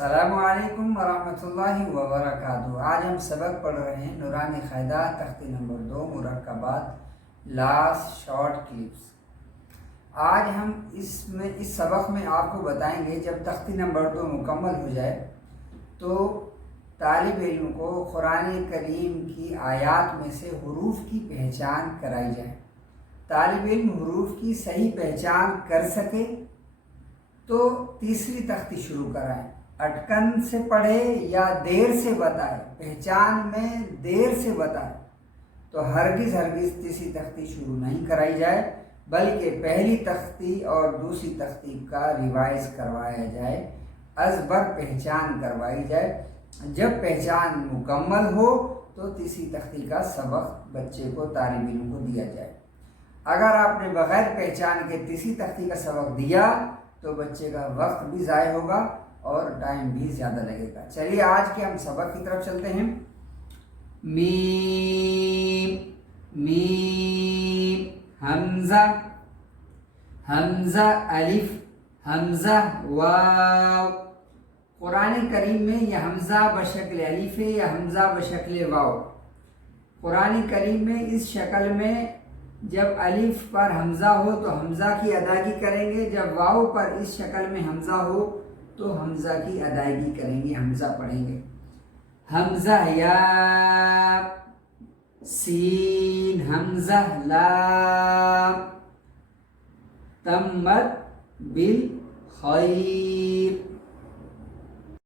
السلام علیکم ورحمۃ اللہ وبرکاتہ۔ آج ہم سبق پڑھ رہے ہیں نورانی قاعدہ تختی نمبر 2 مرکبات لاسٹ شارٹ کلپس۔ آج ہم اس سبق میں آپ کو بتائیں گے جب تختی نمبر 2 مکمل ہو جائے تو طالب علم کو قرآن کریم کی آیات میں سے حروف کی پہچان کرائی جائے۔ طالب علم حروف کی صحیح پہچان کر سکے تو تیسری تختی شروع کرائیں۔ اٹکن سے پڑھے یا دیر سے بتائے، پہچان میں دیر سے بتائے تو ہرگز تیسری تختی شروع نہیں کرائی جائے، بلکہ پہلی تختی اور دوسری تختی کا ریوائز کروایا جائے، ازبر پہچان کروائی جائے۔ جب پہچان مکمل ہو تو تیسری تختی کا سبق بچے کو طالب علم کو دیا جائے۔ اگر آپ نے بغیر پہچان کے تیسری تختی کا سبق دیا تو بچے کا وقت بھی ضائع ہوگا اور ٹائم بھی زیادہ لگے گا۔ چلیے آج کے ہم سبق کی طرف چلتے ہیں۔ میم میم، حمزہ حمزہ الف، حمزہ واو۔ قرآن کریم میں یہ حمزہ بشکل الف ہے یا حمزہ بشکل واو۔ قرآن کریم میں اس شکل میں جب الف پر حمزہ ہو تو حمزہ کی ادائیگی کریں گے، جب واو پر اس شکل میں حمزہ ہو تو حمزہ کی ادائیگی کریں گے، حمزہ پڑھیں گے۔ حمزہ یا، سین، حمزہ لام، تمت بالخیر۔